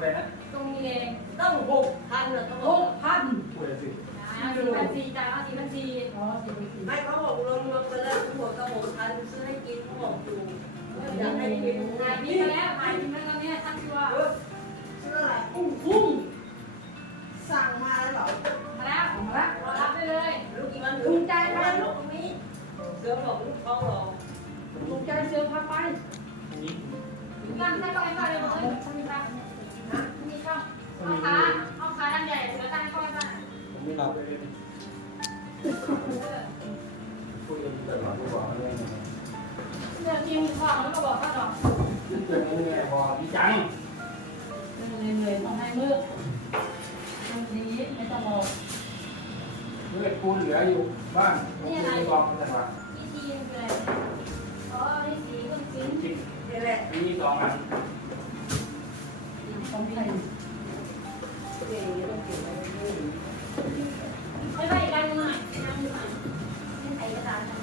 ผู้ใดนะตรงนี้เองต้องหกพันนะเขาบหอกกพันผู้ใดสินะสี่พันสี่จ่ายมาสี่พันสี่อ๋อสี่พันสี่ไม่เขาบอกรวมรวมไปแล้วทั้งหมดก็หกพันซื้อให้กินเขาบอกอยู่อยากให้กินหายบินมาแล้วหายบินมาแล้วเนี่ยตั้งตัวซื้ออะไรกุ้งคุ้งสั่งมาแล้วเหรอมาแล้วเอามาละรอรับได้เลยลูกกี่วันลูกตรงนี้เสือบอกลูกท้องหรอถูกใจเสือพาไปอันนี้ตั้งให้ก็ไอ้ก็เลยบอกเอ้ยมีตั้งมี ช่องห้องค้าห้องค้าด้านใหญ่เสือตั้งให้ก็ไอ้ก็ผมไม่รับเลยคุยกันแต่หลังกูบอกเลยเสือทีมของแล้วก็บอกว่าดอกเจอเงี้ยพอพี่จังเหนื่อยๆต้องให้มืดตรงนี้ไม่ต้องบอกเมื่อปูเหลืออยู่บ้านไม่บอกแต่ว่าที่ทีมคืออะไรอ๋อนี่สีคุณสินจริงนี่แหละมีสองอันต้องให้เก่งนี่ต้อะไร ไม่ไปอีกอันหนึ่งหน่อยอีกอันหนึ่งหน่อยนี่ใส่กระดาษนะ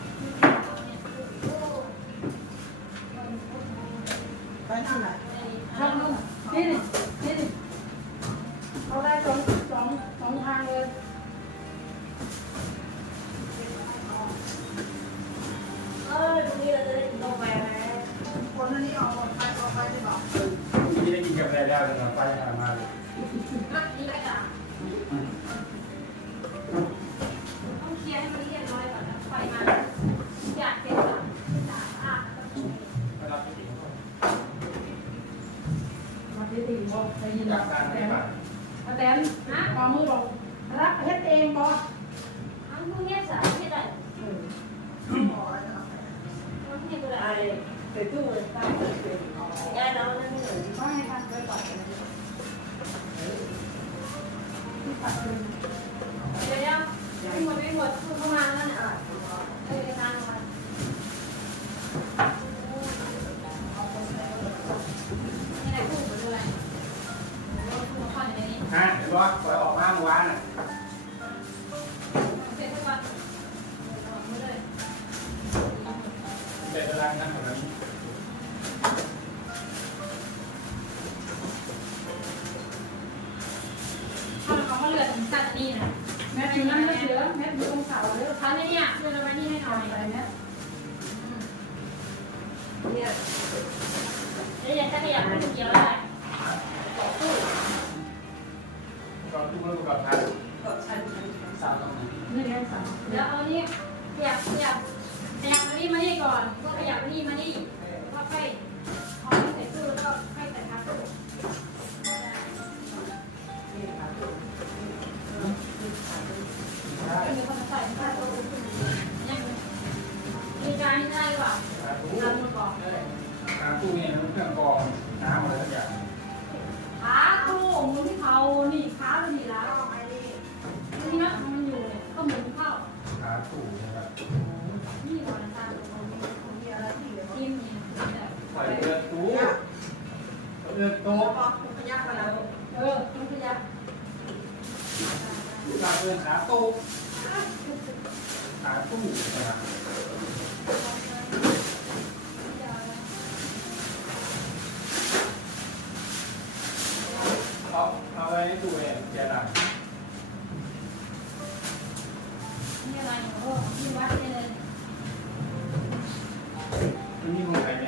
ไปทำไหนทำนู่นนี่นี่นี่นี่เขาได้สองสองสองทางเลย เออตรงนี้เราจะได้กินกาแฟไหมคนนี้ออกไปออกไปได้บอก ไม่ได้กินกาแฟแล้วเลยนะไปหามาเลย อะนี่กระดาษต้องเคลียร์ให้มันเรียบร้อยก่อนนะไฟมาอยากเป็นแบบสะอาด ไม่รับไม่ถึง มาที่ตีบอกได้ยิน จากการ แต ไม่ น ผ่าน อาแตนนะขอมือบอกรับเฮ็ดเองบอก อันพวกนี้สาไม่ได้ เออ พวกนี้ก็ได้ ไอ้ ใส่ตู้เลยตั้งใส่ตู้ยาน้องนั่นนี่หนึ่งก็ให้ทำไปก่อนที่ปัดเลย เราเขาเลือดตัดนี่นะแม่ถึงนั่นไม่เหลือแม่อยู่ตรงเสาเลยเขาเนี่ยเลือดเอาไว้นี่ให้หน่อยอะไรเนี่ยเนี่ยแล้วยังจะขยับมันเกี่ยวได้ มีการที่ได้หรือเปล่าตู้ทำมาก่อนการตู้เนี่ยมันเครื่องกรองน้ำอะไรทุกอย่างขาตู้หมุนเขานี่ขาเราดีแล้วไอ้นี่นี่นะมันอยู่เนี่ยก็หมุนเข้าขาตู้นะครับนี่ก่อนตามมีอะไรที่เหลือทีมนี่แบบใส่เรือตู้เรือโต๊ะพอพยักมาแล้วเออต้องขยับหลักเรือขาตู้ขาตู้นะครับ เอาเอาไว้ในตู้เองเจรังนี่อะไรโอ้ที่วัดนี่เลยมันมีคนไทยแ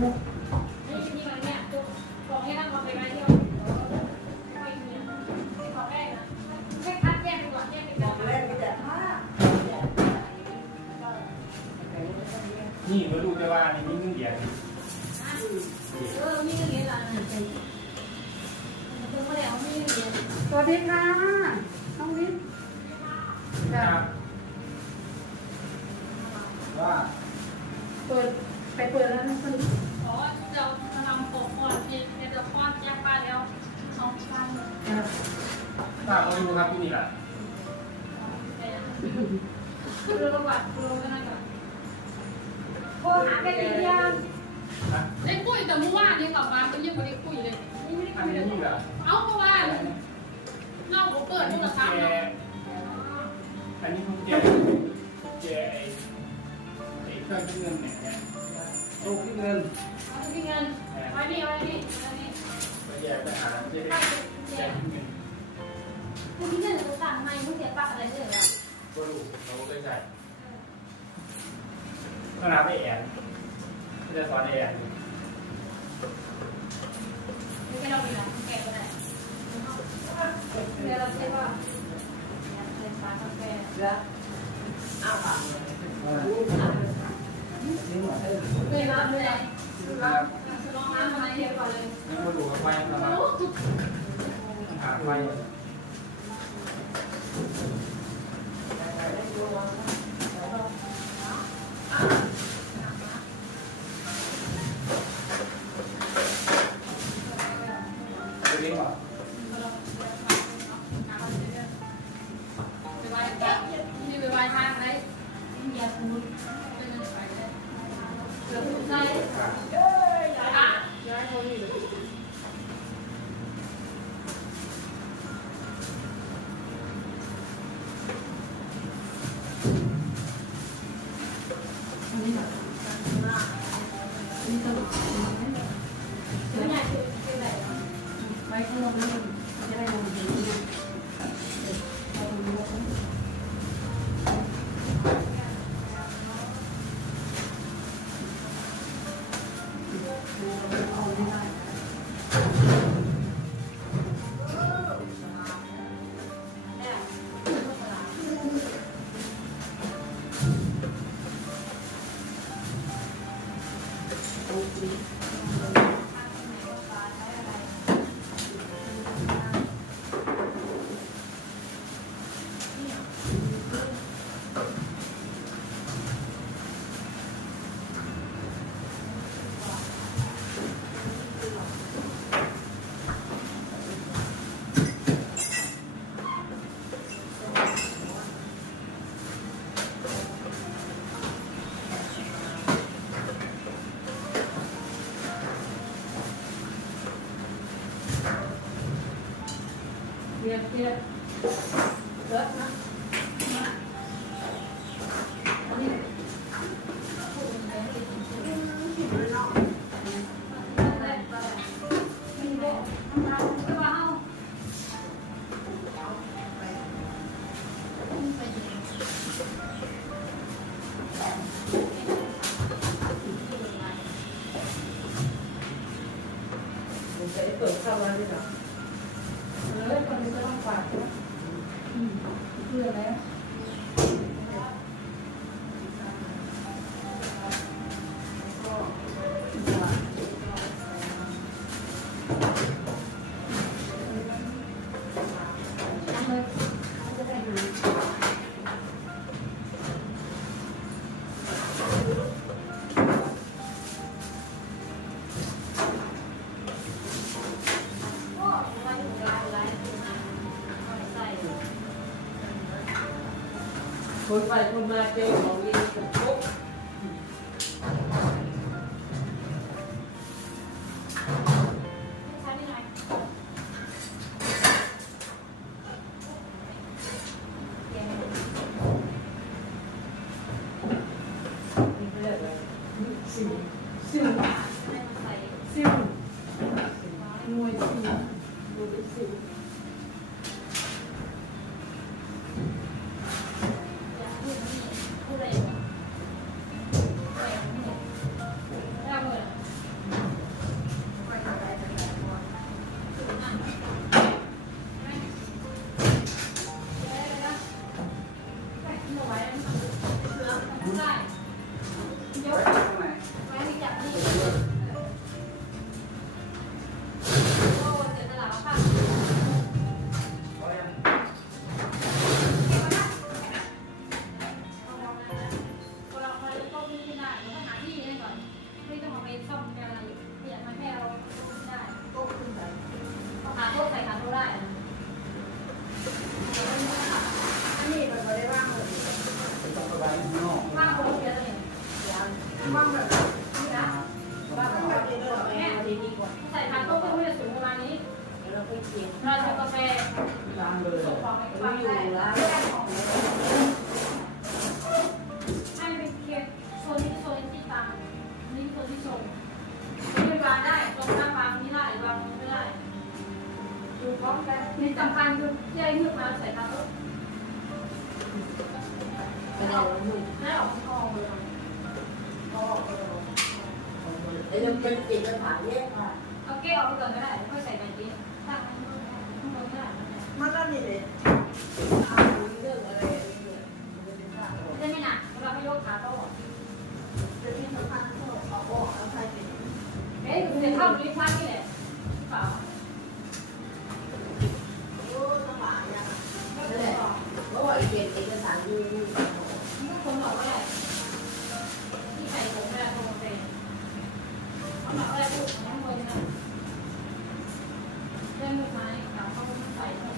นี่มาดูแต่ว่านี่มีเงินเดียวเออมีเงินเหรียญหร่เอามีเงินเหรียญสวัสดีค่ะน้องวิทย์ครับ คือเราประวัติคือเราไม่ได้ก่อนโทรหาไปกี่ยังนะได้คุยแต่เมื่อวานนี้กลับมาก็ยังไม่ได้คุยเลยนี่ไม่ได้อันคุยเลยนี้เหรอเอาเมื่อวานนอกผมเปิดโทรศัพท์แกเนาะอันนี้คุณแกแกไอ้ไอ้เครื่องคิดเงินเนี่ยตู้คิดเงินเอาที่เงินไว้นี่ไว้นี่ไว้นี่ไปแยกไปหาจะได้ถ้าแยเจ๊กคิดเงินคือที่เงินจะสั่งไม่ต้องเสียปากอะไรเลยอะ ก็รู้เราก็เคยใส่ก็นับไปแอนก็จะสอนแอนไม่ใช่เราไปนะแกก็ได้เดี๋ยวเราเช็คว่าเป็นฟ้ากาแฟแล้วอ้าวอะไม่รับเลยครับลองน้ำมาเทียบก่อนเลยนี่มาดูกับไฟนะครับหาไฟ ไป เรียนเรียนเลิศนะอันนี้ผมจะเปิดเข้ามาด้วยนะ เลิศคนนี้ก็ต้องฝากนะอืมเพื่อแล้ว ไปคุณมาเจอของยิงปุ๊บ ห้สูงประมาณนี้เดี๋ยวเราไปเขียนเราจะกาแฟล้างเลยส่งของไปไม่วางอยู่แล้วให้เป็นเค้กโซนที่โซนที่ตังนี่โซนที่ส่งนี่วางได้ตรงหน้าวางนี่ได้วางไม่ได้ดูพร้อมกันนี่สำคัญคือที่ไอ้มือมาใส่ขาโต๊ะไม่เอาหนึ่งได้ออก เลยพอเดี๋ยวจะติดปัญหาแยกมาเอาเก้ออกไปก่อนก็ได้ค่อยใส่ใบนี้ตั้งข้างบนก็ได้ มันก็นี่เลยเอาเรื่องอะไรเนี่ยมันจะเป็นข้าว ได้ไม่หนักเราไม่ยกขาโต๊ะ จะที่สำคัญก็เอาออกแล้วใครเป็น เอ๊ะเดี๋ยวเข้าลิ้นชักนี่แหละเปล่า โอ้ต้องหลายอย่าง ไม่ได้บอก เพราะว่าเอกเอกสารดูดู ไม่คนบอกว่าอะไรที่ใส่ผมไม่ได้ตรงเป็นเขาบอกอะไรพูดของคนนะเรื่องมือไม้เขาเขาใส่ตรง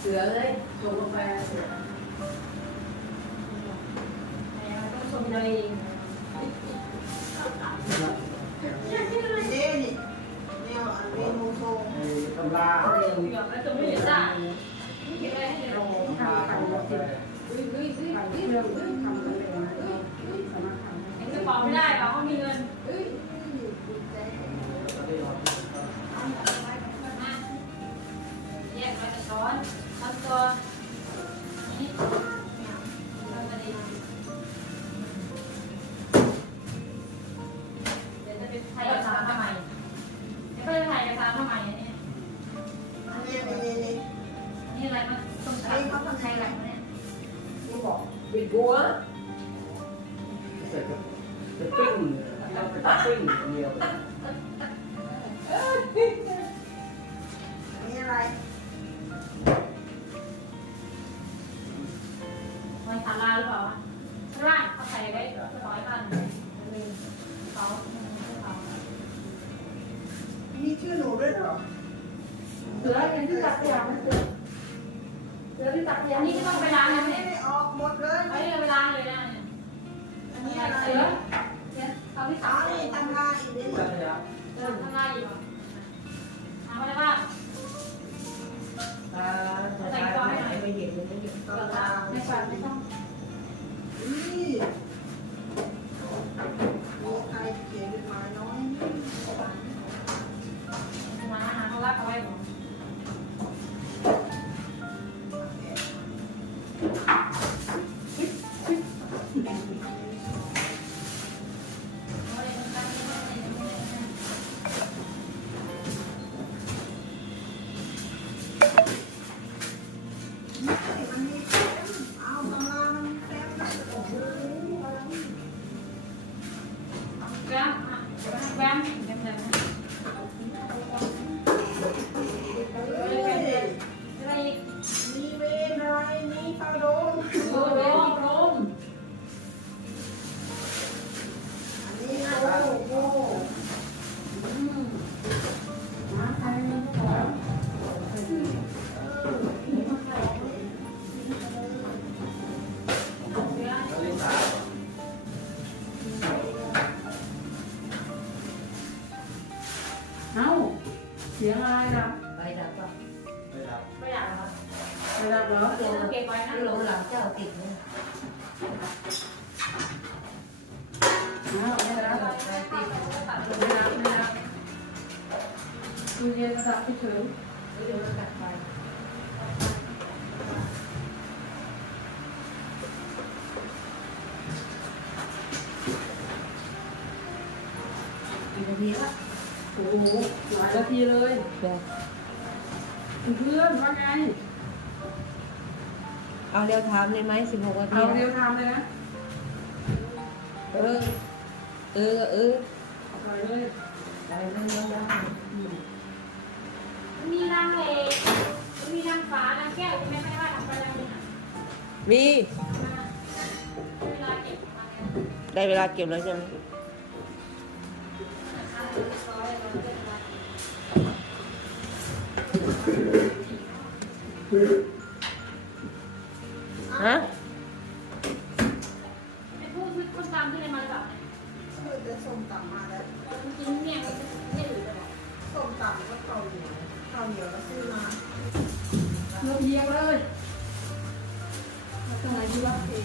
เสื อเลยส่งลงไปเสือต้องชมเลยนี่นี่เนี่ยอันนี้มูโซไอ้ตำราเดี๋ยวแล้วจะไม่ได้จ้าไม่เห็นอะไรให้เราตำราเขาบอกเลยทำเรื่องทำกันเลยนะสามารถทำเห็นกระเป๋าไม่ได้เราเขามีเงินเฮ้ยแยกไว้แต่ช้อน บ เสือที่ตักยาอังนนี้ก็ต้องไปล้างอันะนเนี่นี้ยออกหมดเลยไอ้เนี่ยไปล้างเลยนะเนี่ยอันนี้อะไรเสือเนี่ยเอาที่อ๋ตัอกนี่ทำงานอีกนิดใช่ครับเดินข้างหน้าอยู่ทำอะไรบ้างใส่กอให้หน่อยไปเห็นไม่เห็นตำราไม่ฟันไม่ต้อง สียงอะไรดับใบดับป่ะไม่รับไม่อยากหรอกใบดับเหรอเดี๋ยวเราเก็บไว้นะโลหลังเจ้าติดเลยอ้าวไม่รับไม่รับไม่รับตู้เย็นระดับที่ถึง หลายนาทีเลยเพื่อนว่าไง เอาเร็วทำเลยไหมสิบหกนาทีเอาเร็วทำเลยนะเออ เออ เออไปเลยไปเลยเร็วๆมีนางเอกมีนางฟ้านางแก้วไม่ไม่ว่านางฟ้านางเลยมี ได้เวลาเก็บแล้วใช่ไหม ฮะไอ้พวกมันตามที่ไนมาหรือเปล่าชื่อจะส่ต่ำมาแล้วกินเนี่ยเนี่ยหรือเปล่าส่ต่ำก็เกาเหนียวเกาเหนียวก็ซื้อมาเรเยียงเลยเราต้องอะไรที่ว่าเพลง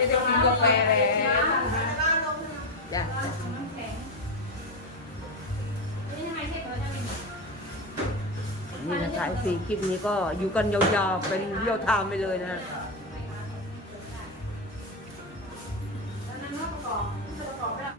จะกินกาแฟแล้วจ้ะนี่นะคะสีคลิปนี้ก็อยู่กันยาวๆเป็นเยี่ยวทามไปเลยนะ